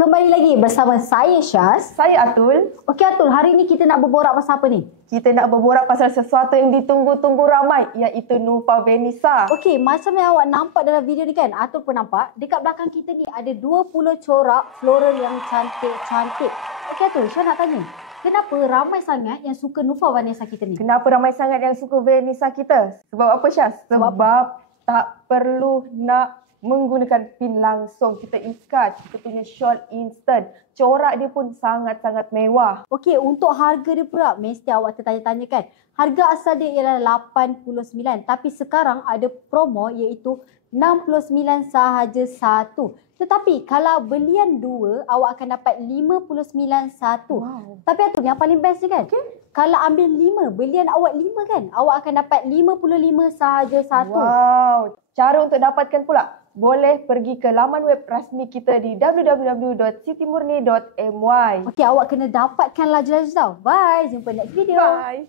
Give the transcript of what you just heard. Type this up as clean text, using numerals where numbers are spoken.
Kembali lagi bersama saya Syaz. Saya Atul. Okey Atul, hari ni kita nak berborak pasal apa ni? Kita nak berborak pasal sesuatu yang ditunggu-tunggu ramai, iaitu Nufa Venisa. Okey, macam yang awak nampak dalam video ni kan, Atul pun nampak, dekat belakang kita ni ada 20 corak floral yang cantik-cantik. Okey Atul, Syaz nak tanya, kenapa ramai sangat yang suka Nufa Venisa kita ni? Kenapa ramai sangat yang suka Venisa kita? Sebab apa, Syaz? Sebab tak perlu nak menggunakan pin langsung. Kita ikat, kita punya shawl instant. Corak dia pun sangat-sangat mewah. Okey, untuk harga dia pula, mesti awak tertanya-tanya kan. Harga asal dia ialah 89, tapi sekarang ada promo iaitu 69 sahaja satu. Tetapi kalau belian dua, awak akan dapat 59 satu. Wow. Tapi Atul, yang paling best ni kan, kalau ambil 5, belian awak 5 kan, awak akan dapat 55 sahaja satu. Wow. Cara untuk dapatkan pula, boleh pergi ke laman web rasmi kita di www.sitimurni.my. Okey, awak kena dapatkan laju-laju tau. Bye, jumpa next video. Bye.